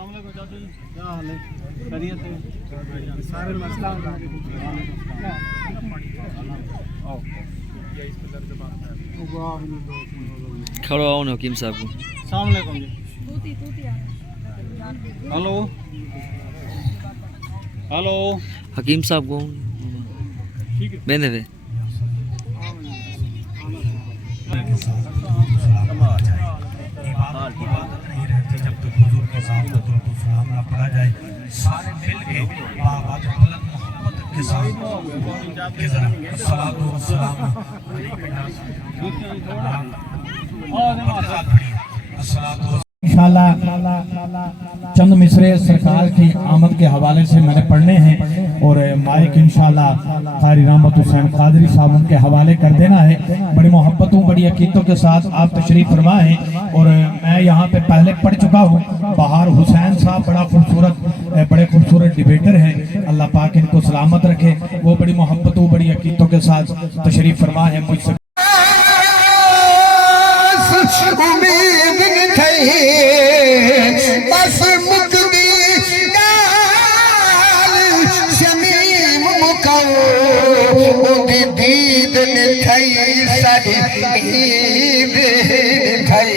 वालेकुम चाचू जी, क्या हाल है? खैरियत है? सारे मसला खड़ो आओ ना हकीम साहब को। अस्सलाम वालेकुम जी। हेलो हेलो हकीम साहब को बेंदे वे जब तक हुजूर के साथ सलाम ना पढ़ा जाए सारे मिल के बात बुलंद मोहब्बत के साथ के जरा सलातो व सलाम इंशाल्लाह चंद मिसरे सरकार की आमद के हवाले से मैंने पढ़ने हैं और माइक इंशाल्लाह कारी रहमत हुसैन कादरी साहब के हवाले कर देना है। बड़ी मोहब्बतों बड़ी अकीदतों के साथ आप तशरीफ फरमा हैं और मैं यहाँ पे पहले पढ़ चुका हूँ। बहार हुसैन साहब बड़े खूबसूरत डिबेटर हैं, अल्लाह पाक इनको सलामत रखे। वो बड़ी मोहब्बतों बड़ी अकीदतों के साथ तशरीफ फरमा है। मुझसे बस मुकदी गाल शमीम मुकाओ उदी दीद ने थई साडी ईद थई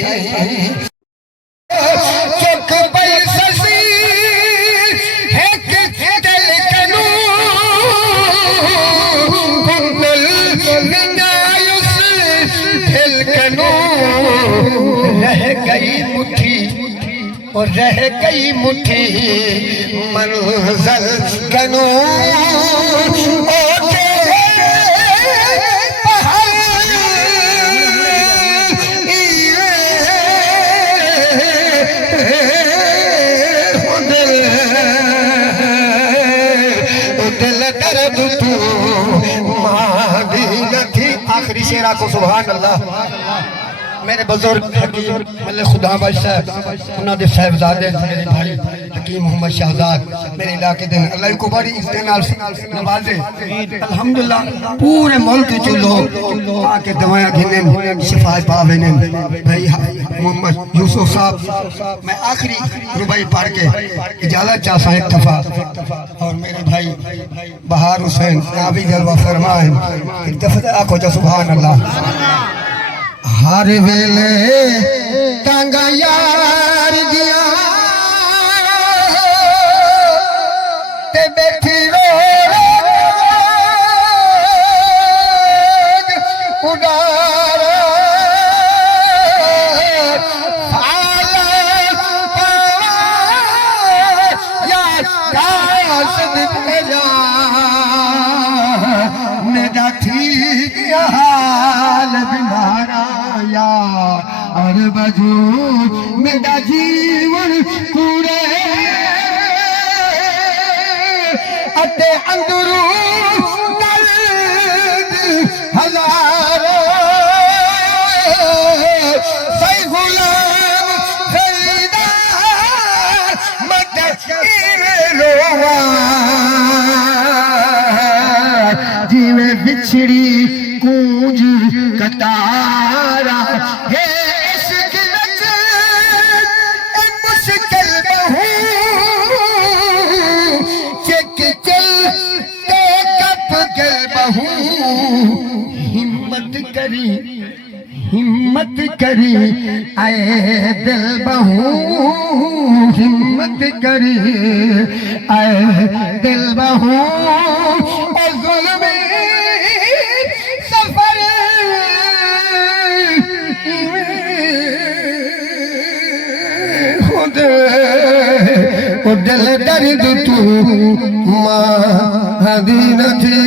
चुक पई ससी है कि दिल कनू गुंदल मिनायुस दिल कनू रह गई मुट्ठी और रह गई मुट्ठी मंज़िल कनो आखिरी शेरा को सुभान अल्लाह। मेरे बुजुर्ग मतलब खुदा बाई साहब उन्होंने साहबजादे मेरे भाई हकीम मोहम्मद शहजाद मेरे इलाके दिन अल्लाह को बड़ी इज्जत नवाजे अल्हम्दुलिल्लाह। पूरे मुल्क के लोग आके दवाएं गिने शिफा पावे ने। भाई मोहम्मद यूसुफ साहब मैं आखिरी रुबाई पढ़ के इजाजत चाहता एक दफा और मेरे भाई बहार हुसैन काबी जलवा फरमाए एक दफा आखो जा सुभान अल्लाह। हर वेले टांगा यार दिया ते बैठी रो उडारा मेरा ठीक हाल बीमारा और बजू मेरा जीवन पूरे अते अंदरू दर्द हजारों सही गुलाम खरीदार मत रोवा जीवे बिछड़ी कूंज कतारा है इश्क मुश्किल बहू चेक चल के कप गल बहू हिम्मत करी आए दिल बहू हिम्मत करी आए दिल बहू जुल्म सफर दिल दर्द तू मां हदी नथी